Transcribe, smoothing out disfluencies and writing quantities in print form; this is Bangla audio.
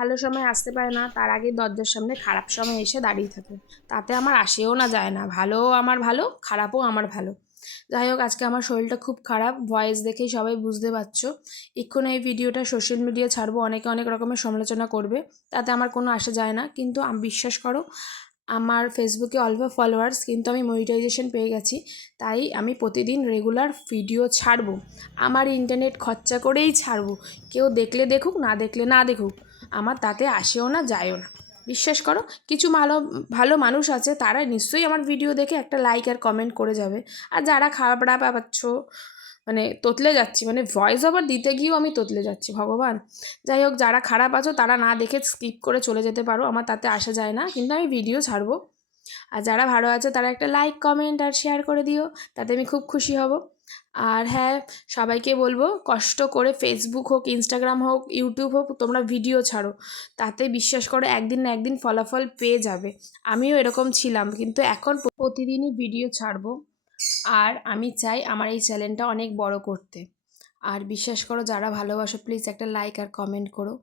ভালো সময় আসতে পারে না, তার আগে দরজার সামনে খারাপ সময় এসে দাঁড়িয়ে থাকে। তাতে আমার আসেও না যায় না, ভালোও আমার ভালো, খারাপও আমার ভালো। যাই হোক, আজকে আমার শরীরটা খুব খারাপ, ভয়েস দেখেই সবাই বুঝতে পারছো। এক্ষুনি এই ভিডিওটা সোশ্যাল মিডিয়া ছাড়বো, অনেকে অনেক রকমের সমালোচনা করবে, তাতে আমার কোনো আসা যায় না। কিন্তু বিশ্বাস করো, আমার ফেসবুকে অল্প ফলোয়ার্স, কিন্তু আমি মনিটাইজেশন পেয়ে গেছি। তাই আমি প্রতিদিন রেগুলার ভিডিও ছাড়বো, আমার ইন্টারনেট খরচা করেই ছাড়বো। কেউ দেখলে দেখুক, না দেখলে না দেখুক, আমার তাতে আসেও না যায়ও না। বিশ্বাস করো, কিছু ভালো ভালো মানুষ আছে, তারা নিশ্চয়ই আমার ভিডিও দেখে একটা লাইক আর কমেন্ট করে যাবে। আর যারা খারাপ পাচ্ছ, মানে তোতলে যাচ্ছি, মানে ভয়েস ওভার দিতে গিয়েও আমি তোতলে যাচ্ছি, ভগবান। যাই হোক, যারা খারাপ আছো তারা না দেখে স্কিপ করে চলে যেতে পারো, আমার তাতে আসা যায় না, কিন্তু আমি ভিডিও ছাড়বো। আর যারা ভালো আছে তারা একটা লাইক কমেন্ট আর শেয়ার করে দিও, তাতে আমি খুব খুশি হব। আর হ্যাঁ, সবাইকে বলবো, কষ্ট করে ফেসবুক হোক, ইনস্টাগ্রাম হোক, ইউটিউব হোক, তোমরা ভিডিও ছাড়ো। তাতে বিশ্বাস করো, একদিন না একদিন ফলাফল পেয়ে যাবে। আমিও এরকম ছিলাম, কিন্তু এখন প্রতিদিনই ভিডিও ছাড়বো। আর আমি চাই আমার এই চ্যানেলটা অনেক বড় করতে। আর বিশ্বাস করো, যারা ভালোবাসো প্লিজ একটা লাইক আর কমেন্ট করো।